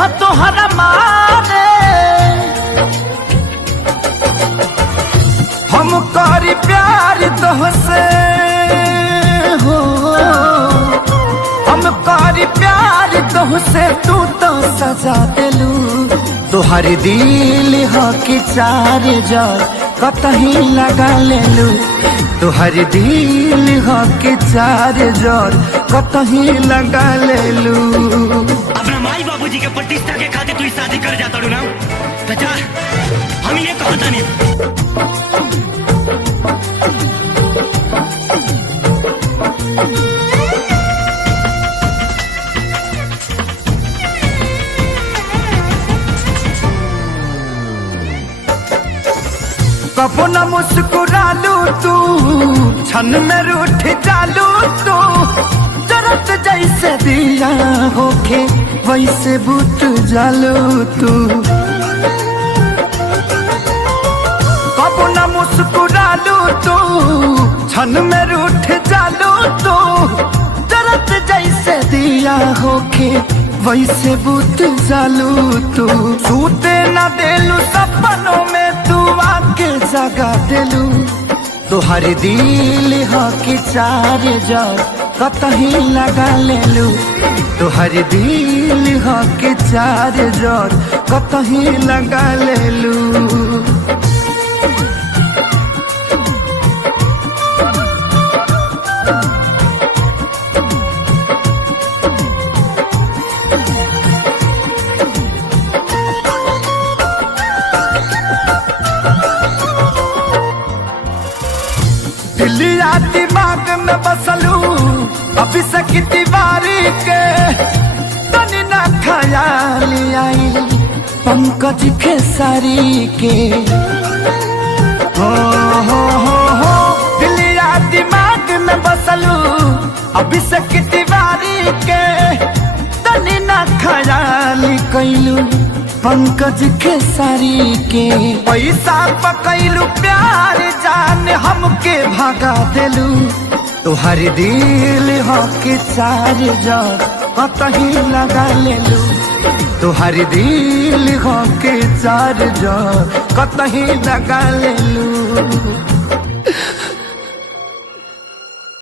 ह तोहरा मारे हम करी प्यार तोहसे हो, हम करी प्यार तोहसे तू तो सजा दिलू। तोहर दिल ह कि चार जार कतही लगा लेलू। तोहर दिल ह कि चार जार कतही लगा लेलू। अपना माई बाबूजी के प्रतिष्ठा के खातिर तू शादी कर जाता ना चाचा, हम ये कहता नहीं। कबो न मुस्कुरालू तू, क्षण में रूठ जालू तू। जरत जैसे दिया होके वैसे बुझ जालू तू। कबो न मुस्कुरालू तू, क्षण में रूठ जालू तू। जरत जैसे दिया होके वैसे बुझ जालू तू। सूते न देलू सपनों में तू आके जगा देलू। तोहर दिल ह कि चार जार कतही लगा लेलू। तोहर दिल ह कि चार जार कतही लगा लेलू। दिलिया दिमाग में बसलू अभी से की दीवारी के। तनी ना ख्याल आई पंकज खेसारी के। हो दिलिया दिमाग में बसलू अभी से की दीवारी के। तनी ना ख्याल कैलू पंकज खेसारी के। पैसा पकैलू प्यार जान हमके भगा देलू। तोहर दिल ह कि चार जार कतही लगा लेलू। तोहर दिल ह कि चार जार कतही लगा लेलू।